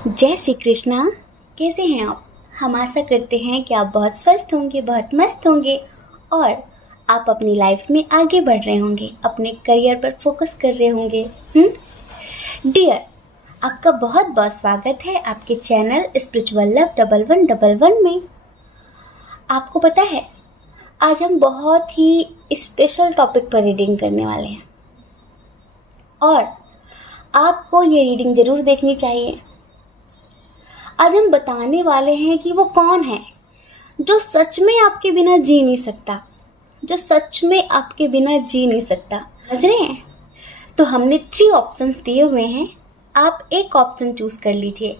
जय श्री कृष्णा। कैसे हैं आप? हम आशा करते हैं कि आप बहुत स्वस्थ होंगे, बहुत मस्त होंगे और आप अपनी लाइफ में आगे बढ़ रहे होंगे, अपने करियर पर फोकस कर रहे होंगे। डियर, आपका बहुत बहुत स्वागत है आपके चैनल स्पिरिचुअल लव 1111 में। आपको पता है, आज हम बहुत ही स्पेशल टॉपिक पर रीडिंग करने वाले हैं और आपको ये रीडिंग ज़रूर देखनी चाहिए। आज हम बताने वाले हैं कि वो कौन है जो सच में आपके बिना जी नहीं सकता, जो सच में आपके बिना जी नहीं सकता। समझ रहे हैं? तो हमने 3 ऑप्शंस दिए हुए हैं, आप एक ऑप्शन चूज कर लीजिए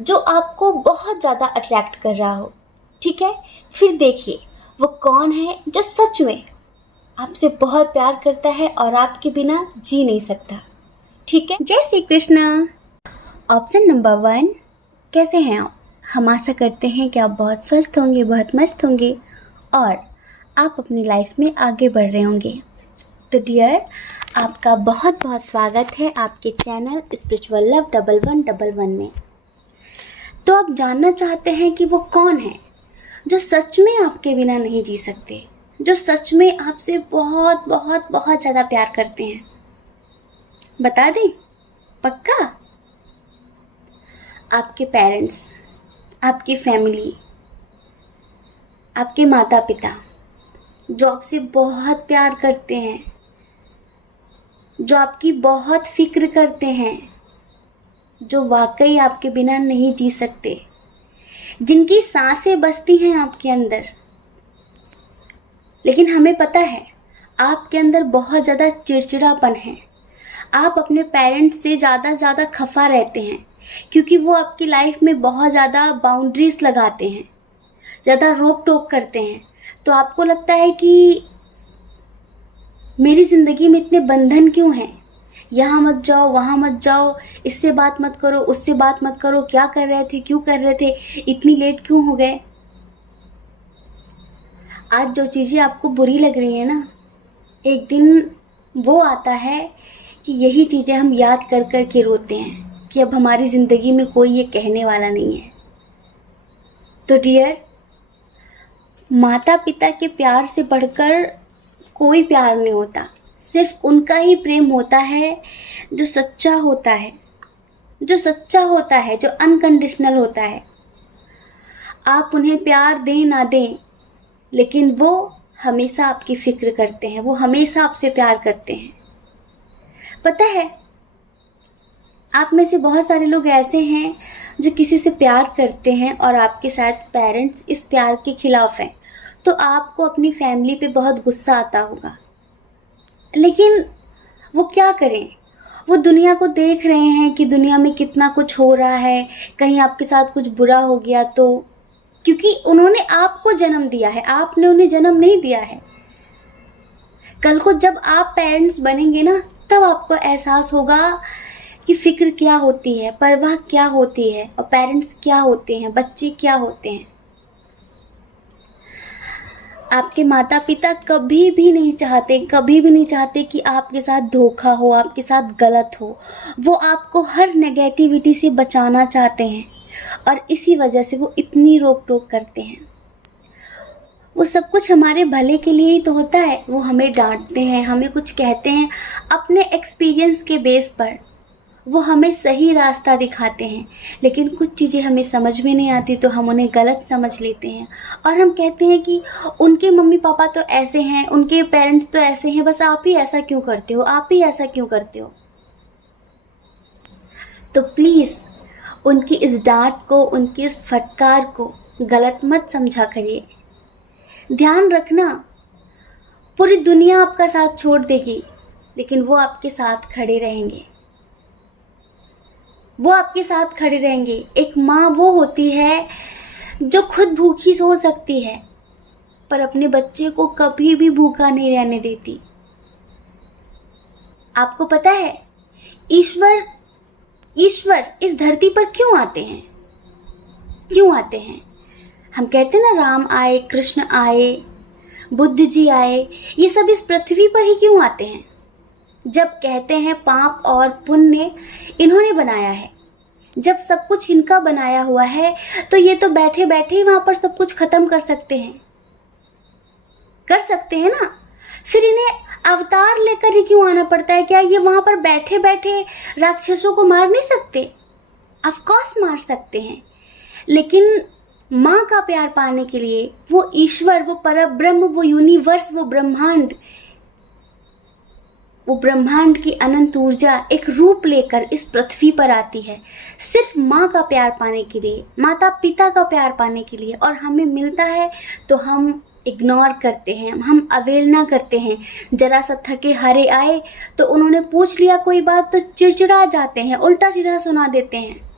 जो आपको बहुत ज़्यादा अट्रैक्ट कर रहा हो। ठीक है, फिर देखिए वो कौन है जो सच में आपसे बहुत प्यार करता है और आपके बिना जी नहीं सकता। ठीक है, जय श्री कृष्णा। ऑप्शन नंबर 1, कैसे हैं आप? हम आशा करते हैं कि आप बहुत स्वस्थ होंगे, बहुत मस्त होंगे और आप अपनी लाइफ में आगे बढ़ रहे होंगे। तो डियर, आपका बहुत बहुत स्वागत है आपके चैनल स्पिरिचुअल लव 1111 में। तो आप जानना चाहते हैं कि वो कौन है जो सच में आपके बिना नहीं जी सकते, जो सच में आपसे बहुत बहुत बहुत ज़्यादा प्यार करते हैं। बता दें? पक्का? आपके पेरेंट्स, आपकी फैमिली, आपके माता पिता जो आपसे बहुत प्यार करते हैं, जो आपकी बहुत फिक्र करते हैं, जो वाकई आपके बिना नहीं जी सकते, जिनकी सांसें बसती हैं आपके अंदर। लेकिन हमें पता है आपके अंदर बहुत ज़्यादा चिड़चिड़ापन है, आप अपने पेरेंट्स से ज़्यादा खफा रहते हैं क्योंकि वो आपकी लाइफ में बहुत ज़्यादा बाउंड्रीज लगाते हैं, ज़्यादा रोक टोक करते हैं। तो आपको लगता है कि मेरी ज़िंदगी में इतने बंधन क्यों हैं, यहाँ मत जाओ, वहाँ मत जाओ, इससे बात मत करो, उससे बात मत करो, क्या कर रहे थे, क्यों कर रहे थे, इतनी लेट क्यों हो गए। आज जो चीज़ें आपको बुरी लग रही हैं ना, एक दिन वो आता है कि यही चीज़ें हम याद कर कर के रोते हैं कि अब हमारी ज़िंदगी में कोई ये कहने वाला नहीं है। तो डियर, माता पिता के प्यार से बढ़कर कोई प्यार नहीं होता, सिर्फ उनका ही प्रेम होता है जो सच्चा होता है, जो सच्चा होता है, जो अनकंडीशनल होता है। आप उन्हें प्यार दें ना दें, लेकिन वो हमेशा आपकी फिक्र करते हैं, वो हमेशा आपसे प्यार करते हैं। पता है, आप में से बहुत सारे लोग ऐसे हैं जो किसी से प्यार करते हैं और आपके साथ पेरेंट्स इस प्यार के खिलाफ हैं, तो आपको अपनी फैमिली पे बहुत गुस्सा आता होगा। लेकिन वो क्या करें, वो दुनिया को देख रहे हैं कि दुनिया में कितना कुछ हो रहा है, कहीं आपके साथ कुछ बुरा हो गया तो, क्योंकि उन्होंने आपको जन्म दिया है, आपने उन्हें जन्म नहीं दिया है। कल को जब आप पेरेंट्स बनेंगे ना, तब आपको एहसास होगा कि फिक्र क्या होती है, परवाह क्या होती है और पेरेंट्स क्या होते हैं, बच्चे क्या होते हैं। आपके माता पिता कभी भी नहीं चाहते कि आपके साथ धोखा हो, आपके साथ गलत हो। वो आपको हर नेगेटिविटी से बचाना चाहते हैं और इसी वजह से वो इतनी रोक टोक करते हैं। वो सब कुछ हमारे भले के लिए ही तो होता है। वो हमें डांटते हैं, हमें कुछ कहते हैं अपने एक्सपीरियंस के बेस पर, वो हमें सही रास्ता दिखाते हैं। लेकिन कुछ चीज़ें हमें समझ में नहीं आती तो हम उन्हें गलत समझ लेते हैं और हम कहते हैं कि उनके मम्मी पापा तो ऐसे हैं, उनके पेरेंट्स तो ऐसे हैं, बस आप ही ऐसा क्यों करते हो, आप ही ऐसा क्यों करते हो। तो प्लीज़ उनकी इस डांट को, उनकी इस फटकार को गलत मत समझा करिए। ध्यान रखना, पूरी दुनिया आपका साथ छोड़ देगी लेकिन वो आपके साथ खड़े रहेंगे, वो आपके साथ खड़े रहेंगे। एक माँ वो होती है जो खुद भूखी सो सकती है पर अपने बच्चे को कभी भी भूखा नहीं रहने देती। आपको पता है ईश्वर इस धरती पर क्यों आते हैं? क्यों आते हैं? हम कहते हैं ना, राम आए, कृष्ण आए, बुद्ध जी आए, ये सब इस पृथ्वी पर ही क्यों आते हैं? जब कहते हैं पाप और पुण्य इन्होंने बनाया है, जब सब कुछ इनका बनाया हुआ है तो ये तो बैठे बैठे ही वहां पर सब कुछ खत्म कर सकते हैं, ना। फिर इन्हें अवतार लेकर ही क्यों आना पड़ता है? क्या ये वहां पर बैठे बैठे राक्षसों को मार नहीं सकते? ऑफ कोर्स मार सकते हैं, लेकिन माँ का प्यार पाने के लिए वो ईश्वर, वो परब्रह्म, वो यूनिवर्स, वो ब्रह्मांड की अनंत ऊर्जा एक रूप लेकर इस पृथ्वी पर आती है, सिर्फ माँ का प्यार पाने के लिए, माता पिता का प्यार पाने के लिए। और हमें मिलता है तो हम इग्नोर करते हैं, हम अवहेलना करते हैं। जरा सा थके हारे आए तो उन्होंने पूछ लिया कोई बात तो चिड़चिड़ा जाते हैं, उल्टा सीधा सुना देते हैं।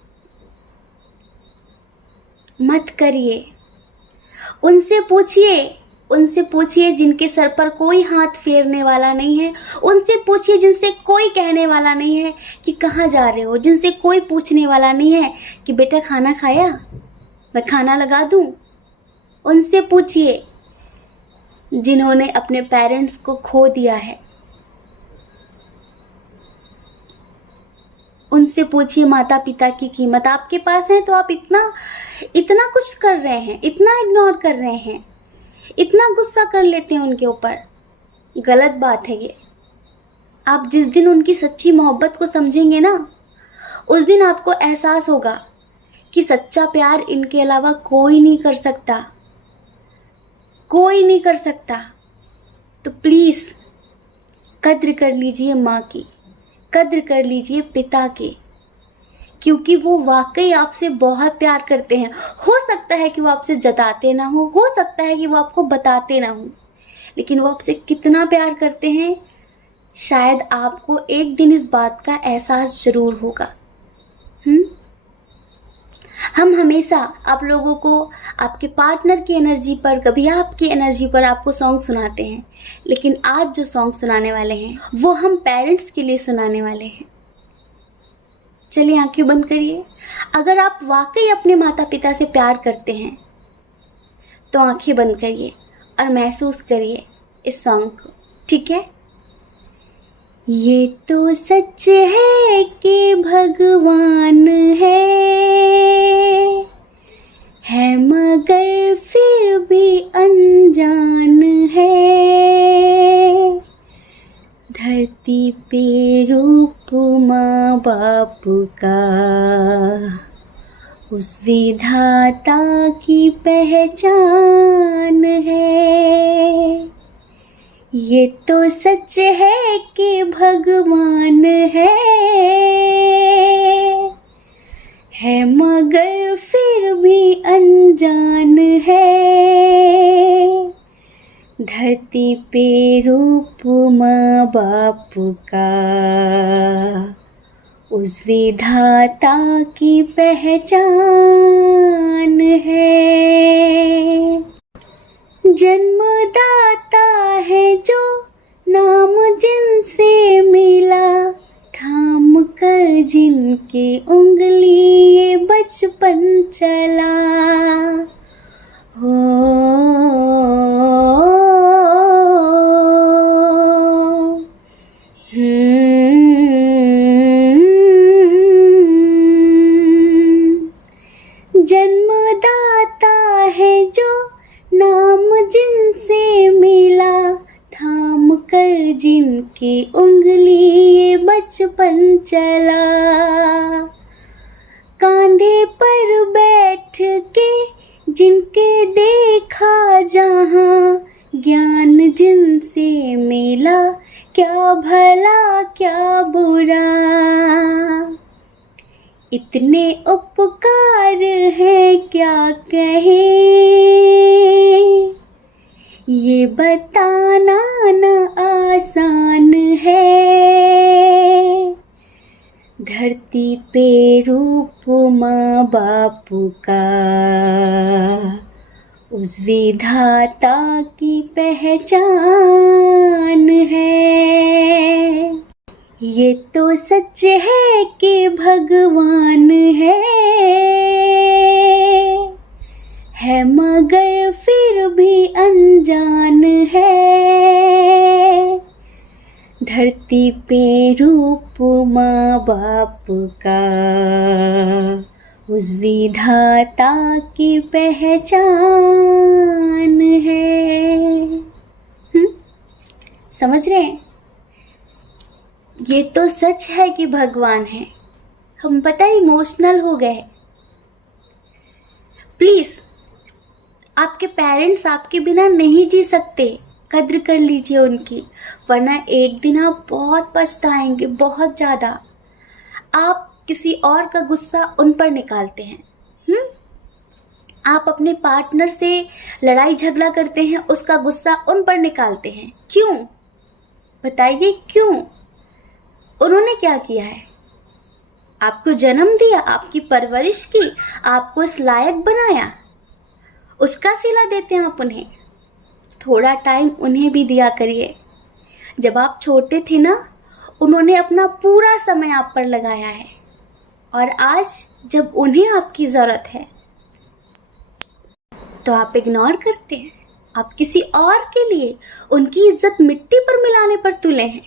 मत करिए। उनसे पूछिए जिनके सर पर कोई हाथ फेरने वाला नहीं है। उनसे पूछिए जिनसे कोई कहने वाला नहीं है कि कहाँ जा रहे हो, जिनसे कोई पूछने वाला नहीं है कि बेटा खाना खाया, मैं खाना लगा दूं। उनसे पूछिए जिन्होंने अपने पेरेंट्स को खो दिया है। उनसे पूछिए माता पिता की कीमत। आपके पास है तो आप इतना कुछ कर रहे हैं, इतना इग्नोर कर रहे हैं, इतना गुस्सा कर लेते हैं उनके ऊपर। गलत बात है ये। आप जिस दिन उनकी सच्ची मोहब्बत को समझेंगे ना, उस दिन आपको एहसास होगा कि सच्चा प्यार इनके अलावा कोई नहीं कर सकता, कोई नहीं कर सकता। तो प्लीज़ कद्र कर लीजिए माँ की, कद्र कर लीजिए पिता की, क्योंकि वो वाकई आपसे बहुत प्यार करते हैं। हो सकता है कि वो आपसे जताते ना हो सकता है कि वो आपको बताते ना हो, लेकिन वो आपसे कितना प्यार करते हैं शायद आपको एक दिन इस बात का एहसास जरूर होगा। हम हमेशा आप लोगों को आपके पार्टनर की एनर्जी पर, कभी आपकी एनर्जी पर आपको सॉन्ग सुनाते हैं, लेकिन आज जो सॉन्ग सुनाने वाले हैं वो हम पेरेंट्स के लिए सुनाने वाले हैं। चलिए आंखें बंद करिए। अगर आप वाकई अपने माता पिता से प्यार करते हैं तो आंखें बंद करिए और महसूस करिए इस सॉन्ग को, ठीक है? ये तो सच है कि भगवान है मगर फिर भी अनजान है। धरती पे रूप माँ बाप का उस विधाता की पहचान है। ये तो सच है कि भगवान है मगर फिर भी अनजान है। धरती पे रूप माँ बाप का उस विधाता की पहचान है। जन्मदाता है जो नाम जिनसे मिला, थाम कर जिनकी उंगली ये बचपन चला। जन्मदाता है जो नाम जिनसे मिला, थाम कर जिनकी उंगली ये बचपन चला। कांधे पर बैठ के जिनके देखा जहाँ, ज्ञान जिनसे मिला, क्या भला क्या बुरा। इतने उपकार हैं क्या कहें, ये बताना न आसान है। धरती पे रूप माँ बाप का उस विधाता की पहचान है। ये तो सच है कि भगवान है मगर फिर भी अनजान है। धरती पे रूप माँ बाप का उस विधाता की पहचान है। समझ रहे हैं? ये तो सच है कि भगवान है। हम पता है इमोशनल हो गए। प्लीज, आपके पेरेंट्स आपके बिना नहीं जी सकते, कद्र कर लीजिए उनकी, वरना एक दिन आप बहुत पछताएंगे, बहुत ज़्यादा। आप किसी और का गुस्सा उन पर निकालते हैं। आप अपने पार्टनर से लड़ाई झगड़ा करते हैं, उसका गुस्सा उन पर निकालते हैं। क्यों? बताइए क्यों? उन्होंने क्या किया है? आपको जन्म दिया, आपकी परवरिश की, आपको इस लायक बनाया, उसका सिला देते हैं आप उन्हें। थोड़ा टाइम उन्हें भी दिया करिए। जब आप छोटे थे ना, उन्होंने अपना पूरा समय आप पर लगाया है, और आज जब उन्हें आपकी ज़रूरत है तो आप इग्नोर करते हैं। आप किसी और के लिए उनकी इज्जत मिट्टी पर मिलाने पर तुले हैं।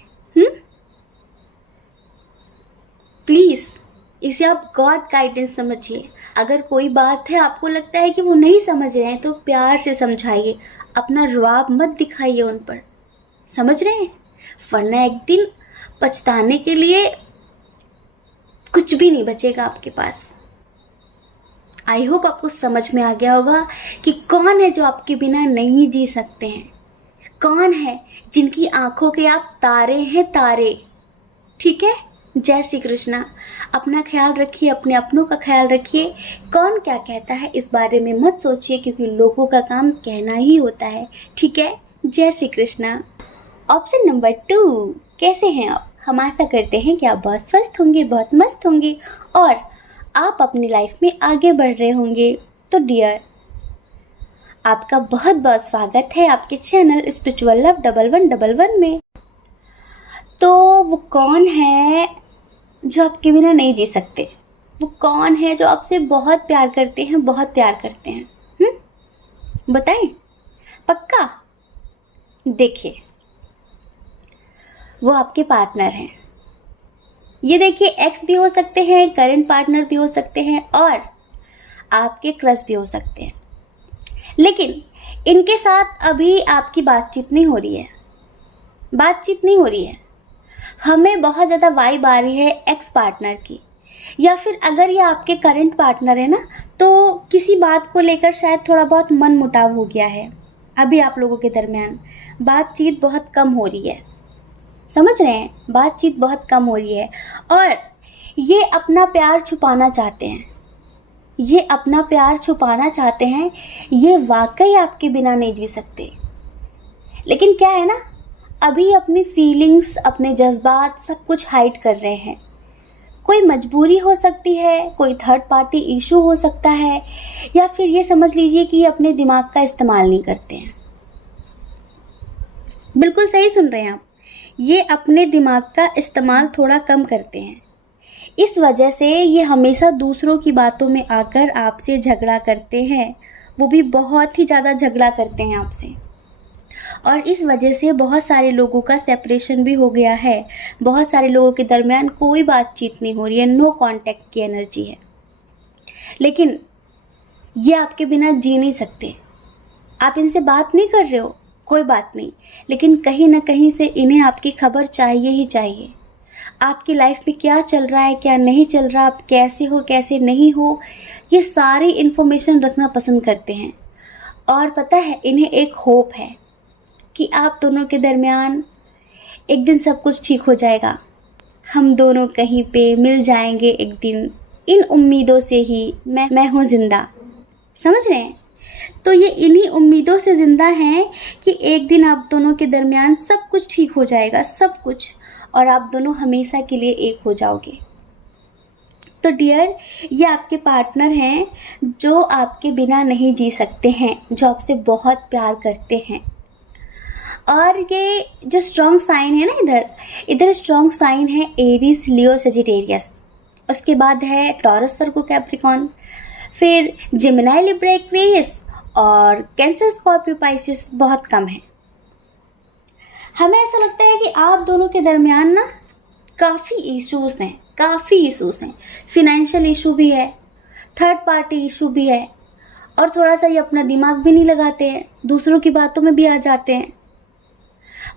प्लीज़, इसे आप गॉड गाइडेंस समझिए। अगर कोई बात है आपको लगता है कि वो नहीं समझ रहे हैं तो प्यार से समझाइए, अपना रुआब मत दिखाइए उन पर। समझ रहे हैं? वरना एक दिन पछताने के लिए कुछ भी नहीं बचेगा आपके पास। आई होप आपको समझ में आ गया होगा कि कौन है जो आपके बिना नहीं जी सकते हैं, कौन है जिनकी आंखों के आप तारे हैं, तारे। ठीक है? जय श्री कृष्णा। अपना ख्याल रखिए, अपने अपनों का ख्याल रखिए। कौन क्या कहता है इस बारे में मत सोचिए, क्योंकि लोगों का काम कहना ही होता है। ठीक है? जय श्री कृष्णा। ऑप्शन नंबर 2, कैसे हैं आप? हम आशा करते हैं कि आप बहुत स्वस्थ होंगे, बहुत मस्त होंगे और आप अपनी लाइफ में आगे बढ़ रहे होंगे। तो डियर, आपका बहुत बहुत स्वागत है आपके चैनल स्पिरिचुअल लव 1111 में। तो वो कौन है जो आपके बिना नहीं जी सकते? वो कौन है जो आपसे बहुत प्यार करते हैं, बहुत प्यार करते हैं? बताएं? पक्का? देखिए, वो आपके पार्टनर हैं। ये देखिए, एक्स भी हो सकते हैं, करंट पार्टनर भी हो सकते हैं और आपके क्रश भी हो सकते हैं। लेकिन इनके साथ अभी आपकी बातचीत नहीं हो रही है, बातचीत नहीं हो रही है। हमें बहुत ज़्यादा वाइब आ रही है एक्स पार्टनर की, या फिर अगर ये आपके करंट पार्टनर है ना, तो किसी बात को लेकर शायद थोड़ा बहुत मन मुटाव हो गया है। अभी आप लोगों के दरमियान बातचीत बहुत कम हो रही है। समझ रहे हैं? बातचीत बहुत कम हो रही है और ये अपना प्यार छुपाना चाहते हैं। ये अपना प्यार छुपाना चाहते हैं। ये वाकई आपके बिना नहीं जी सकते। लेकिन क्या है ना, अभी अपनी फीलिंग्स, अपने जज्बात सब कुछ हाइड कर रहे हैं। कोई मजबूरी हो सकती है, कोई थर्ड पार्टी इशू हो सकता है, या फिर ये समझ लीजिए कि ये अपने दिमाग का इस्तेमाल नहीं करते हैं। बिल्कुल सही सुन रहे हैं आप। ये अपने दिमाग का इस्तेमाल थोड़ा कम करते हैं। इस वजह से ये हमेशा दूसरों की बातों में आकर आपसे झगड़ा करते हैं। वो भी बहुत ही ज़्यादा झगड़ा करते हैं आपसे, और इस वजह से बहुत सारे लोगों का सेपरेशन भी हो गया है। बहुत सारे लोगों के दरमियान कोई बातचीत नहीं हो रही है, नो कांटेक्ट की एनर्जी है। लेकिन ये आपके बिना जी नहीं सकते। आप इनसे बात नहीं कर रहे हो, कोई बात नहीं, लेकिन कहीं ना कहीं से इन्हें आपकी खबर चाहिए ही चाहिए। आपकी लाइफ में क्या चल रहा है, क्या नहीं चल रहा, आप कैसे हो, कैसे नहीं हो, ये सारी इन्फॉर्मेशन रखना पसंद करते हैं। और पता है, इन्हें एक होप है कि आप दोनों के दरमियान एक दिन सब कुछ ठीक हो जाएगा, हम दोनों कहीं पे मिल जाएंगे एक दिन। इन उम्मीदों से ही मैं हूँ जिंदा। समझ रहे हैं? तो ये इन्हीं उम्मीदों से ज़िंदा हैं कि एक दिन आप दोनों के दरमियान सब कुछ ठीक हो जाएगा, सब कुछ, और आप दोनों हमेशा के लिए एक हो जाओगे। तो डियर, ये आपके पार्टनर हैं जो आपके बिना नहीं जी सकते हैं, जो आपसे बहुत प्यार करते हैं। और ये जो स्ट्रॉन्ग साइन है ना, इधर स्ट्रॉन्ग साइन है एरीज, लियो, सजिटेरियस। उसके बाद है टॉरस, वर्गो, कैप्रिकॉन, फिर जेमिनी, लिब्रा, एक्वेरियस, और कैंसर, स्कॉर्पियो, पाइसेस बहुत कम है। हमें ऐसा लगता है कि आप दोनों के दरमियान ना काफ़ी इश्यूज़ हैं, काफ़ी इश्यूज़ हैं। फिनेंशियल इशू भी है, थर्ड पार्टी इशू भी है, और थोड़ा सा ये अपना दिमाग भी नहीं लगाते हैं, दूसरों की बातों में भी आ जाते हैं।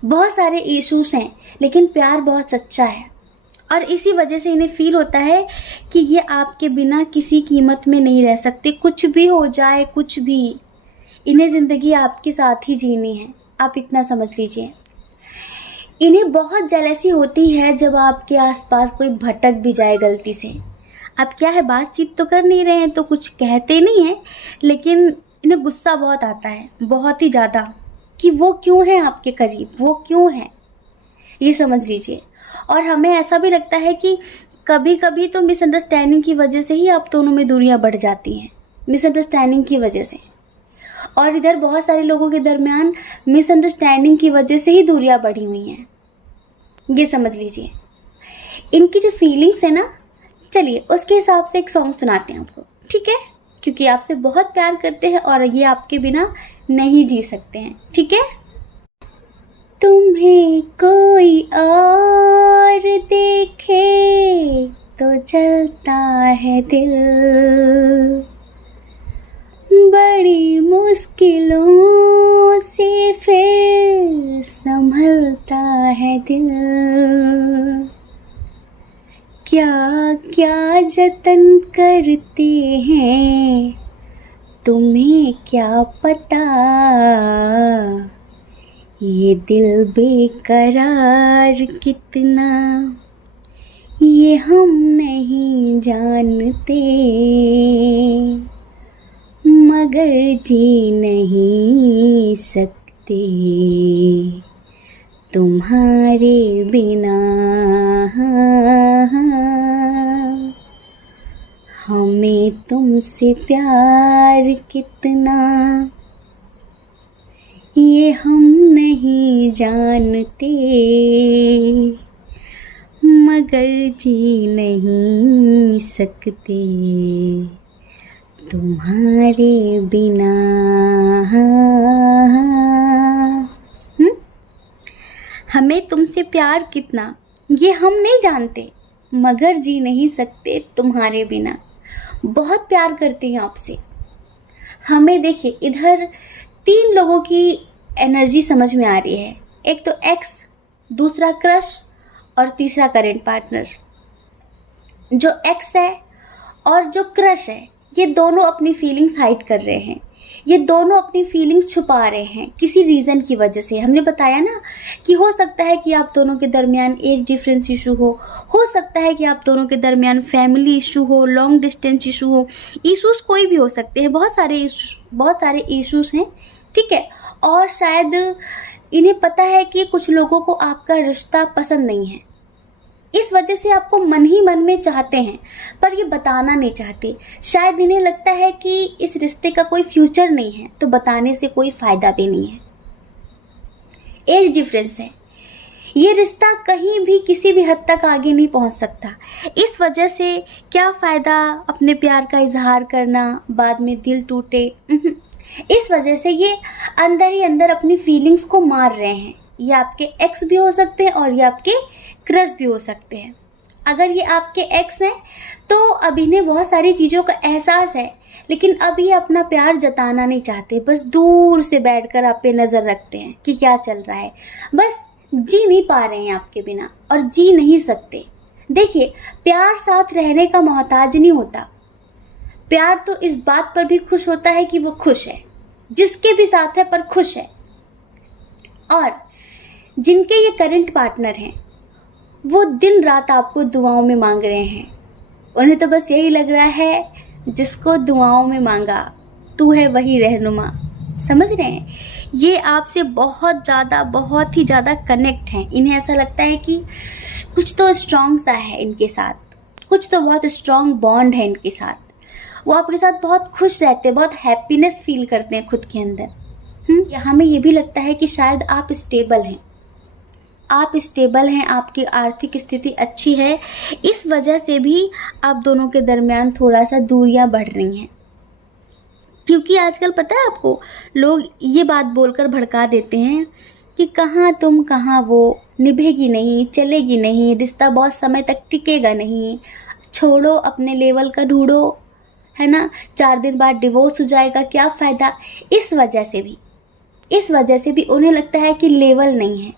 बहुत सारे इश्यूज हैं, लेकिन प्यार बहुत सच्चा है, और इसी वजह से इन्हें फील होता है कि ये आपके बिना किसी कीमत में नहीं रह सकते। कुछ भी हो जाए, कुछ भी, इन्हें ज़िंदगी आपके साथ ही जीनी है, आप इतना समझ लीजिए। इन्हें बहुत जेलसी होती है जब आपके आसपास कोई भटक भी जाए गलती से। अब क्या है, बातचीत तो कर नहीं रहे हैं तो कुछ कहते नहीं हैं, लेकिन इन्हें गुस्सा बहुत आता है, बहुत ही ज़्यादा, कि वो क्यों है आपके करीब, वो क्यों है, ये समझ लीजिए। और हमें ऐसा भी लगता है कि कभी कभी तो मिसअंडरस्टैंडिंग की वजह से ही आप दोनों में दूरियां बढ़ जाती हैं, मिसअंडरस्टैंडिंग की वजह से। और इधर बहुत सारे लोगों के दरमियान मिसअंडरस्टैंडिंग की वजह से ही दूरियां बढ़ी हुई हैं, ये समझ लीजिए। इनकी जो फीलिंग्स है ना, चलिए उसके हिसाब से एक सॉन्ग सुनाते हैं आपको, ठीक है? क्योंकि आपसे बहुत प्यार करते हैं और ये आपके बिना नहीं जी सकते हैं, ठीक है? तुम्हें कोई और देखे तो चलता है दिल, बड़ी मुश्किलों से फिर संभलता है दिल। क्या क्या जतन करते हैं तुम्हें क्या पता, ये दिल बेकरार कितना ये हम नहीं जानते, मगर जी नहीं सकते तुम्हारे बिना। हमें तुमसे प्यार कितना ये हम नहीं जानते, मगर जी नहीं सकते तुम्हारे बिना। हमें तुमसे प्यार कितना ये हम नहीं जानते, मगर जी नहीं सकते तुम्हारे बिना। बहुत प्यार करते हैं आपसे। हमें देखिए, इधर 3 लोगों की एनर्जी समझ में आ रही है। एक तो एक्स, दूसरा क्रश और तीसरा करंट पार्टनर। जो एक्स है और जो क्रश है, ये दोनों अपनी फीलिंग्स हाइड कर रहे हैं, ये दोनों अपनी फीलिंग्स छुपा रहे हैं किसी रीज़न की वजह से। हमने बताया ना कि हो सकता है कि आप दोनों के दरमियान एज डिफरेंस इशू हो सकता है कि आप दोनों के दरमियान फैमिली इशू हो, लॉन्ग डिस्टेंस इशू हो, इशूज़ कोई भी हो सकते हैं, बहुत सारे इशूज़ हैं, ठीक है? और शायद इन्हें पता है कि कुछ लोगों को आपका रिश्ता पसंद नहीं है, इस वजह से आपको मन ही मन में चाहते हैं, पर ये बताना नहीं चाहते। शायद इन्हें लगता है कि इस रिश्ते का कोई फ्यूचर नहीं है, तो बताने से कोई फ़ायदा भी नहीं है। एज डिफरेंस है, ये रिश्ता कहीं भी किसी भी हद तक आगे नहीं पहुंच सकता। इस वजह से क्या फ़ायदा अपने प्यार का इजहार करना, बाद में दिल टूटे। इस वजह से ये अंदर ही अंदर अपनी फीलिंग्स को मार रहे हैं। ये आपके एक्स भी हो सकते हैं और ये आपके क्रश भी हो सकते हैं। अगर ये आपके एक्स हैं तो अब इन्हें बहुत सारी चीज़ों का एहसास है, लेकिन अब ये अपना प्यार जताना नहीं चाहते, बस दूर से बैठकर आप पे नज़र रखते हैं कि क्या चल रहा है। बस जी नहीं पा रहे हैं आपके बिना और जी नहीं सकते। देखिए, प्यार साथ रहने का मोहताज नहीं होता। प्यार तो इस बात पर भी खुश होता है कि वो खुश है, जिसके भी साथ है पर खुश है। और जिनके ये करंट पार्टनर हैं, वो दिन रात आपको दुआओं में मांग रहे हैं। उन्हें तो बस यही लग रहा है, जिसको दुआओं में मांगा तू है वही रहनुमा। समझ रहे हैं? ये आपसे बहुत ही ज़्यादा कनेक्ट हैं। इन्हें ऐसा लगता है कि कुछ तो स्ट्रॉन्ग सा है इनके साथ, कुछ तो बहुत स्ट्रॉन्ग बॉन्ड है इनके साथ। वो आपके साथ बहुत खुश रहते हैं, बहुत हैप्पीनेस फील करते हैं खुद के अंदर। हमें ये भी लगता है कि शायद आप स्टेबल हैं, आपकी आर्थिक स्थिति अच्छी है, इस वजह से भी आप दोनों के दरमियान थोड़ा सा दूरियां बढ़ रही हैं। क्योंकि आजकल पता है आपको, लोग ये बात बोलकर भड़का देते हैं कि कहाँ तुम कहाँ वो, निभेगी नहीं, चलेगी नहीं, रिश्ता बहुत समय तक टिकेगा नहीं, छोड़ो, अपने लेवल का ढूंढो। है ना, 4 दिन बाद डिवोर्स हो जाएगा, क्या फ़ायदा। इस वजह से भी उन्हें लगता है कि लेवल नहीं है,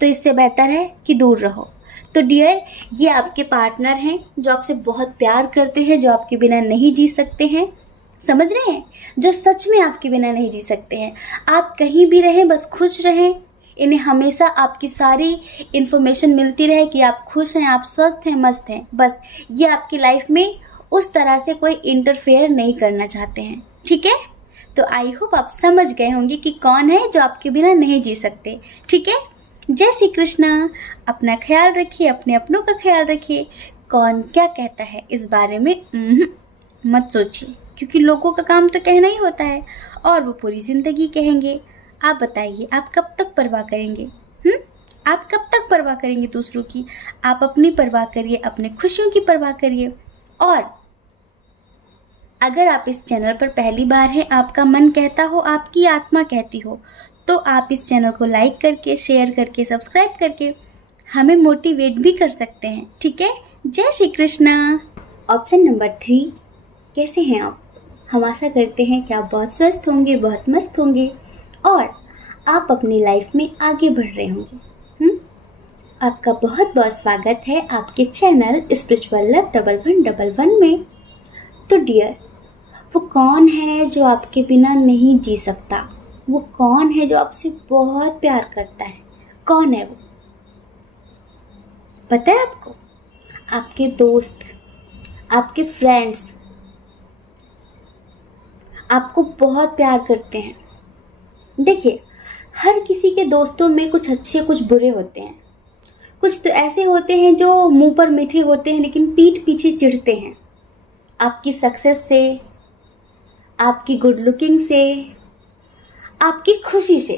तो इससे बेहतर है कि दूर रहो। तो डियर, ये आपके पार्टनर हैं जो आपसे बहुत प्यार करते हैं, जो आपके बिना नहीं जी सकते हैं, समझ रहे हैं, जो सच में आपके बिना नहीं जी सकते हैं। आप कहीं भी रहें बस खुश रहें, इन्हें हमेशा आपकी सारी इन्फॉर्मेशन मिलती रहे कि आप खुश हैं, आप स्वस्थ हैं, मस्त हैं। बस ये आपकी लाइफ में उस तरह से कोई इंटरफेयर नहीं करना चाहते हैं, ठीक है। तो आई होप आप समझ गए होंगे कि कौन है जो आपके बिना नहीं जी सकते, ठीक है। जय श्री कृष्णा। अपना ख्याल रखिए, अपने अपनों का ख्याल रखिए। कौन क्या कहता है इस बारे में मत सोचिए, क्योंकि लोगों का काम तो कहना ही होता है और वो पूरी ज़िंदगी कहेंगे। आप बताइए, आप कब तक परवाह करेंगे? आप कब तक परवाह करेंगे दूसरों की? आप अपनी परवाह करिए, अपने खुशियों की परवाह करिए। और अगर आप इस चैनल पर पहली बार हैं, आपका मन कहता हो, आपकी आत्मा कहती हो, तो आप इस चैनल को लाइक करके, शेयर करके, सब्सक्राइब करके हमें मोटिवेट भी कर सकते हैं, ठीक है। जय श्री कृष्णा। ऑप्शन नंबर 3, कैसे हैं आप? हम आशा करते हैं कि आप बहुत स्वस्थ होंगे, बहुत मस्त होंगे और आप अपनी लाइफ में आगे बढ़ रहे होंगे। आपका बहुत बहुत स्वागत है आपके चैनल स्पिरिचुअल लव 1111 में। तो डियर, वो कौन है जो आपके बिना नहीं जी सकता? वो कौन है जो आपसे बहुत प्यार करता है? कौन है वो? पता है आपको? आपके दोस्त, आपके फ्रेंड्स आपको बहुत प्यार करते हैं। देखिए, हर किसी के दोस्तों में कुछ अच्छे कुछ बुरे होते हैं। कुछ तो ऐसे होते हैं जो मुंह पर मीठे होते हैं लेकिन पीठ पीछे चिढ़ते हैं। आपकी सक्सेस से, आपकी गुड लुकिंग से, आपकी खुशी से,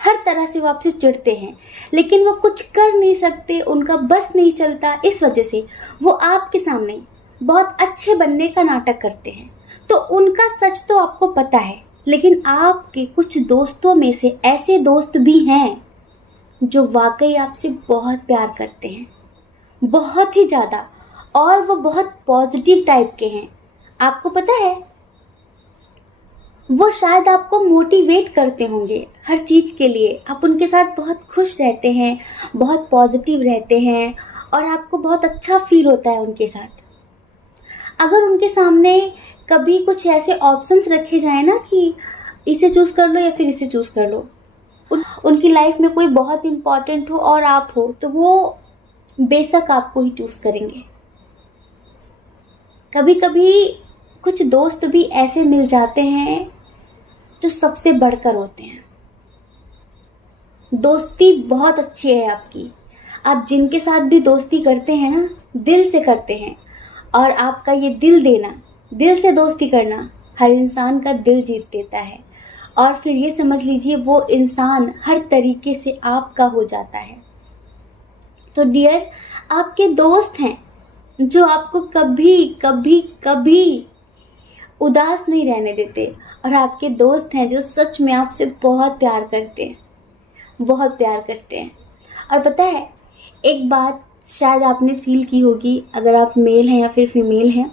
हर तरह से वो आपसे चिढ़ते हैं, लेकिन वो कुछ कर नहीं सकते, उनका बस नहीं चलता। इस वजह से वो आपके सामने बहुत अच्छे बनने का नाटक करते हैं। तो उनका सच तो आपको पता है, लेकिन आपके कुछ दोस्तों में से ऐसे दोस्त भी हैं जो वाकई आपसे बहुत प्यार करते हैं, बहुत ही ज़्यादा, और वो बहुत पॉजिटिव टाइप के हैं। आपको पता है, वो शायद आपको मोटिवेट करते होंगे हर चीज़ के लिए। आप उनके साथ बहुत खुश रहते हैं, बहुत पॉजिटिव रहते हैं और आपको बहुत अच्छा फील होता है उनके साथ। अगर उनके सामने कभी कुछ ऐसे ऑप्शंस रखे जाए ना कि इसे चूज़ कर लो या फिर इसे चूज़ कर लो, उनकी लाइफ में कोई बहुत इम्पॉर्टेंट हो और आप हो, तो वो बेशक आपको ही चूज़ करेंगे। कभी कभी कुछ दोस्त भी ऐसे मिल जाते हैं जो सबसे बढ़कर होते हैं। दोस्ती बहुत अच्छी है आपकी। आप जिनके साथ भी दोस्ती करते हैं ना, दिल से करते हैं, और आपका ये दिल देना, दिल से दोस्ती करना हर इंसान का दिल जीत देता है। और फिर ये समझ लीजिए, वो इंसान हर तरीके से आपका हो जाता है। तो डियर, आपके दोस्त हैं जो आपको कभी कभी कभी उदास नहीं रहने देते, और आपके दोस्त हैं जो सच में आपसे बहुत प्यार करते हैं, बहुत प्यार करते हैं। और पता है, एक बात शायद आपने फील की होगी, अगर आप मेल हैं या फिर फीमेल हैं,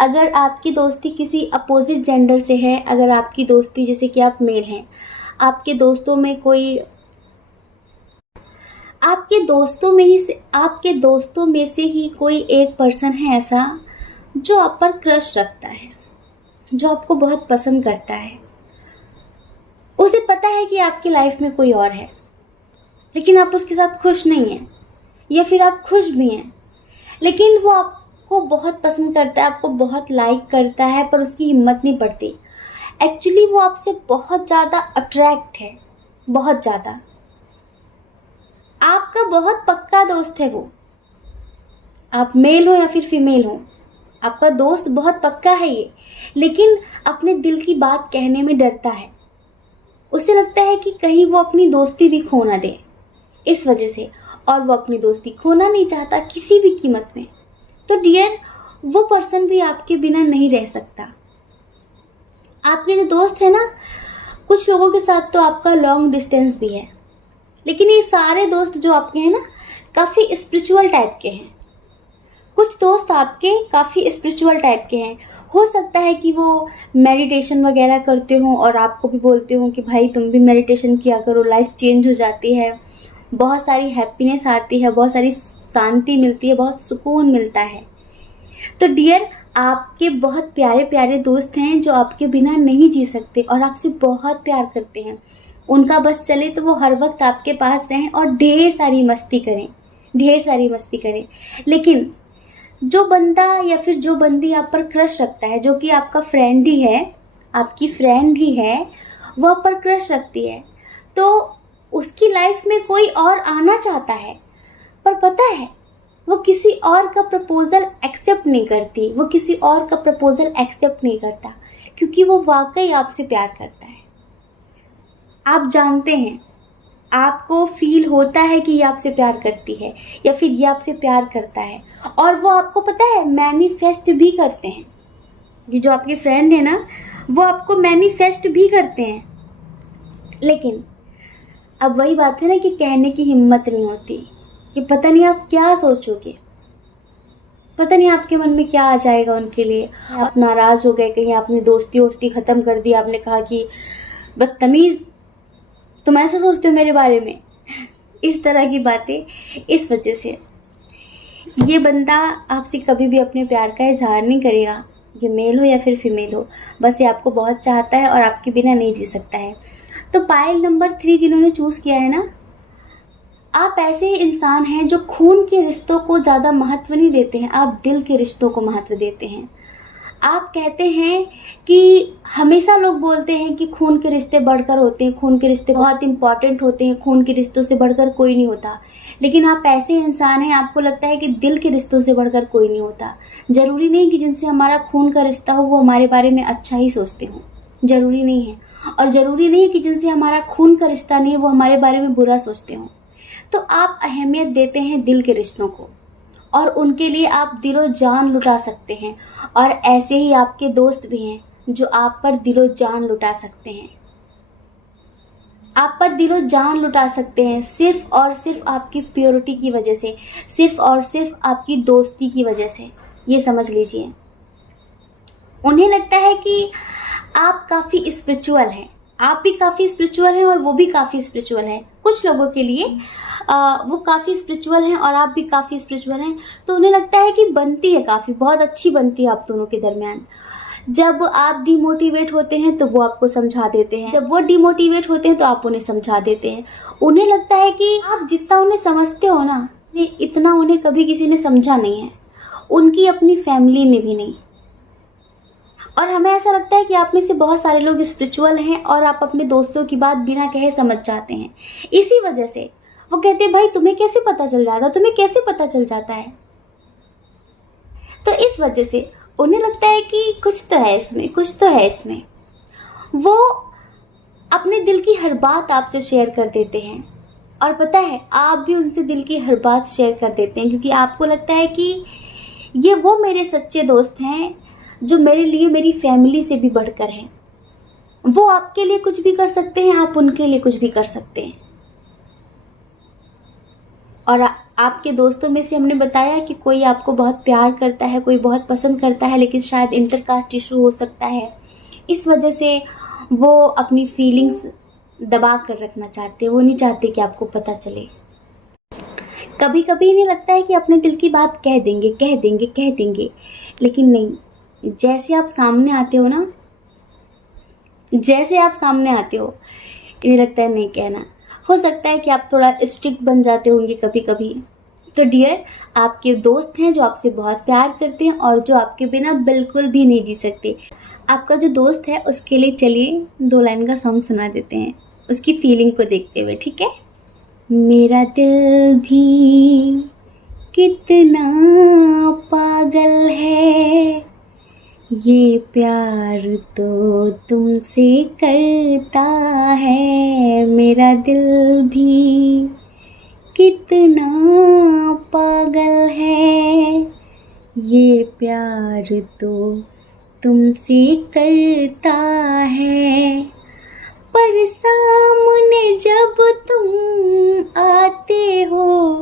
अगर आपकी दोस्ती किसी अपोजिट जेंडर से है, अगर आपकी दोस्ती, जैसे कि आप मेल हैं, आपके दोस्तों में कोई, आपके दोस्तों में से ही कोई एक पर्सन है ऐसा जो आप पर क्रश रखता है, जो आपको बहुत पसंद करता है। उसे पता है कि आपकी लाइफ में कोई और है, लेकिन आप उसके साथ खुश नहीं हैं, या फिर आप खुश भी हैं, लेकिन वो आपको बहुत पसंद करता है, आपको बहुत लाइक करता है, पर उसकी हिम्मत नहीं पड़ती। एक्चुअली वो आपसे बहुत ज़्यादा अट्रैक्ट है, बहुत ज़्यादा। आपका बहुत पक्का दोस्त है वो। आप मेल हो या फिर फीमेल हो, आपका दोस्त बहुत पक्का है ये, लेकिन अपने दिल की बात कहने में डरता है। उसे लगता है कि कहीं वो अपनी दोस्ती भी खो ना दे, इस वजह से, और वो अपनी दोस्ती खोना नहीं चाहता किसी भी कीमत में। तो डियर, वो पर्सन भी आपके बिना नहीं रह सकता। आपके जो दोस्त है ना, कुछ लोगों के साथ तो आपका लॉन्ग डिस्टेंस भी है, लेकिन ये सारे दोस्त जो आपके हैं ना, काफ़ी स्पिरिचुअल टाइप के हैं। कुछ दोस्त आपके काफ़ी स्पिरिचुअल टाइप के हैं। हो सकता है कि वो मेडिटेशन वगैरह करते हों और आपको भी बोलते हों कि भाई तुम भी मेडिटेशन किया करो, लाइफ चेंज हो जाती है, बहुत सारी हैप्पीनेस आती है, बहुत सारी शांति मिलती है, बहुत सुकून मिलता है। तो डियर, आपके बहुत प्यारे प्यारे दोस्त हैं जो आपके बिना नहीं जी सकते और आपसे बहुत प्यार करते हैं। उनका बस चले तो वो हर वक्त आपके पास रहें और ढेर सारी मस्ती करें, ढेर सारी मस्ती करें। लेकिन जो बंदा या फिर जो बंदी आप पर क्रश रखता है, जो कि आपका फ्रेंड ही है, आपकी फ्रेंड ही है, वो आप पर क्रश रखती है, तो उसकी लाइफ में कोई और आना चाहता है, पर पता है वो किसी और का प्रपोज़ल एक्सेप्ट नहीं करती, वो किसी और का प्रपोज़ल एक्सेप्ट नहीं करता, क्योंकि वो वाकई आपसे प्यार करता है। आप जानते हैं, आपको फील होता है कि ये आपसे प्यार करती है या फिर ये आपसे प्यार करता है, और वो आपको पता है मैनिफेस्ट भी करते हैं। ये जो आपके फ्रेंड है ना, वो आपको मैनिफेस्ट भी करते हैं। लेकिन अब वही बात है ना कि कहने की हिम्मत नहीं होती कि पता नहीं आप क्या सोचोगे, पता नहीं आपके मन में क्या आ जाएगा उनके लिए। आप नाराज़ हो गए, कहीं आपने दोस्ती वोस्ती ख़त्म कर दी, आपने कहा कि बदतमीज़ तुम ऐसा सोचते हो मेरे बारे में, इस तरह की बातें। इस वजह से ये बंदा आपसे कभी भी अपने प्यार का इजहार नहीं करेगा, ये मेल हो या फिर फीमेल हो, बस ये आपको बहुत चाहता है और आपके बिना नहीं जी सकता है। तो पायल नंबर 3 जिन्होंने चूज़ किया है ना, आप ऐसे इंसान हैं जो खून के रिश्तों को ज़्यादा महत्व नहीं देते हैं, आप दिल के रिश्तों को महत्व देते हैं। आप कहते हैं कि हमेशा लोग बोलते हैं कि खून के रिश्ते बढ़कर होते हैं, खून के रिश्ते बहुत इंपॉर्टेंट होते हैं, खून के रिश्तों से बढ़कर कोई नहीं होता। लेकिन आप ऐसे इंसान हैं, आपको लगता है कि दिल के रिश्तों से बढ़कर कोई नहीं होता। ज़रूरी नहीं कि जिनसे हमारा खून का रिश्ता हो वो हमारे बारे में अच्छा ही सोचते हों, ज़रूरी नहीं है। और ज़रूरी नहीं है कि जिनसे हमारा खून का रिश्ता नहीं है वो हमारे बारे में बुरा सोचते हों। तो आप अहमियत देते हैं दिल के रिश्तों को, और उनके लिए आप दिलो जान लुटा सकते हैं। और ऐसे ही आपके दोस्त भी हैं जो आप पर दिलो जान लुटा सकते हैं, आप पर दिलो जान लुटा सकते हैं सिर्फ और सिर्फ आपकी प्योरिटी की वजह से, सिर्फ और सिर्फ आपकी दोस्ती की वजह से। ये समझ लीजिए, उन्हें लगता है कि आप काफ़ी स्पिरिचुअल हैं, आप भी काफ़ी स्पिरिचुअल हैं और वो भी काफ़ी स्पिरिचुअल हैं। कुछ लोगों के लिए वो काफ़ी स्पिरिचुअल हैं और आप भी काफ़ी स्पिरिचुअल हैं, तो उन्हें लगता है कि बनती है, काफ़ी बहुत अच्छी बनती है आप दोनों के दरमियान। जब आप डिमोटिवेट होते हैं तो वो आपको समझा देते हैं, जब वो डिमोटिवेट होते हैं तो आप उन्हें समझा देते हैं। उन्हें लगता है कि आप जितना उन्हें समझते हो ना, इतना उन्हें कभी किसी ने समझा नहीं है, उनकी अपनी फैमिली ने भी नहीं। और हमें ऐसा लगता है कि आप में से बहुत सारे लोग स्पिरिचुअल हैं और आप अपने दोस्तों की बात बिना कहे समझ जाते हैं। इसी वजह से वो कहते हैं भाई तुम्हें कैसे पता चल जाता, तुम्हें कैसे पता चल जाता है। तो इस वजह से उन्हें लगता है कि कुछ तो है इसमें, कुछ तो है इसमें। वो अपने दिल की हर बात आपसे शेयर कर देते हैं, और पता है आप भी उनसे दिल की हर बात शेयर कर देते हैं, क्योंकि आपको लगता है कि ये वो मेरे सच्चे दोस्त हैं जो मेरे लिए मेरी फैमिली से भी बढ़कर हैं। वो आपके लिए कुछ भी कर सकते हैं, आप उनके लिए कुछ भी कर सकते हैं। और आपके दोस्तों में से हमने बताया कि कोई आपको बहुत प्यार करता है, कोई बहुत पसंद करता है, लेकिन शायद इंटरकास्ट इशू हो सकता है। इस वजह से वो अपनी फीलिंग्स दबा कर रखना चाहते हैं, वो नहीं चाहते कि आपको पता चले। कभी कभी इन्हें लगता है कि अपने दिल की बात कह देंगे, कह देंगे, कह देंगे, लेकिन नहीं। जैसे आप सामने आते हो ना, जैसे आप सामने आते हो इन्हें लगता है नहीं कहना। हो सकता है कि आप थोड़ा स्ट्रिक्ट बन जाते होंगे कभी कभी। तो डियर, आपके दोस्त हैं जो आपसे बहुत प्यार करते हैं और जो आपके बिना बिल्कुल भी नहीं जी सकते। आपका जो दोस्त है उसके लिए चलिए 2 लाइन का सॉन्ग सुना देते हैं, उसकी फीलिंग को देखते हुए, ठीक है। मेरा दिल भी कितना पागल है, ये प्यार तो तुमसे करता है। मेरा दिल भी कितना पागल है, ये प्यार तो तुमसे करता है। पर सामने जब तुम आते हो,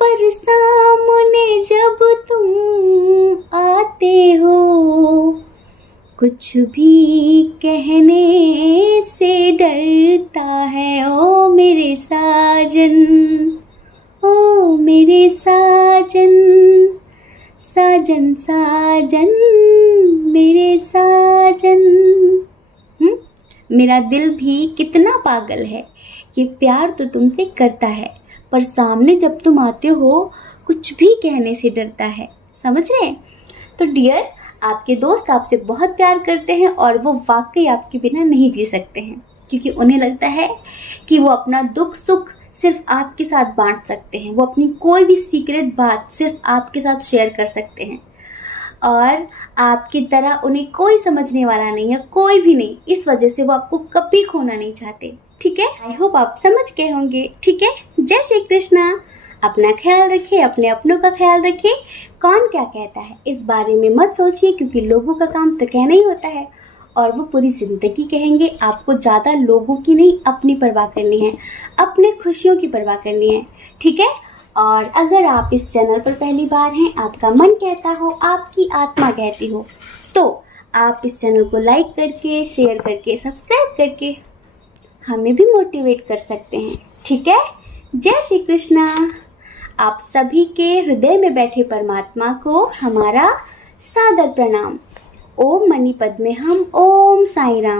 पर सामने जब तुम आते हो, कुछ भी कहने से डरता है ओ मेरे साजन, ओ मेरे साजन, साजन साजन मेरे साजन। मेरा दिल भी कितना पागल है, ये प्यार तो तुमसे करता है, पर सामने जब तुम आते हो कुछ भी कहने से डरता है। समझ रहे? तो डियर, आपके दोस्त आपसे बहुत प्यार करते हैं और वो वाकई आपके बिना नहीं जी सकते हैं, क्योंकि उन्हें लगता है कि वो अपना दुख सुख सिर्फ आपके साथ बांट सकते हैं, वो अपनी कोई भी सीक्रेट बात सिर्फ आपके साथ शेयर कर सकते हैं, और आपकी तरह उन्हें कोई समझने वाला नहीं है, कोई भी नहीं। इस वजह से वो आपको कभी खोना नहीं चाहते। ठीक है? आई होप आप समझ गए होंगे। ठीक है? जय श्री कृष्णा। अपना ख्याल रखिए, अपने अपनों का ख्याल रखिए। कौन क्या कहता है इस बारे में मत सोचिए, क्योंकि लोगों का काम तो कहना ही होता है और वो पूरी ज़िंदगी कहेंगे। आपको ज़्यादा लोगों की नहीं, अपनी परवाह करनी है, अपने खुशियों की परवाह करनी है। ठीक है? और अगर आप इस चैनल पर पहली बार हैं, आपका मन कहता हो, आपकी आत्मा कहती हो, तो आप इस चैनल को लाइक करके, शेयर करके, सब्सक्राइब करके हमें भी मोटिवेट कर सकते हैं। ठीक है? जय श्री कृष्णा। आप सभी के हृदय में बैठे परमात्मा को हमारा सादर प्रणाम। ओम मणि पद्मे हम, ओम साई राम।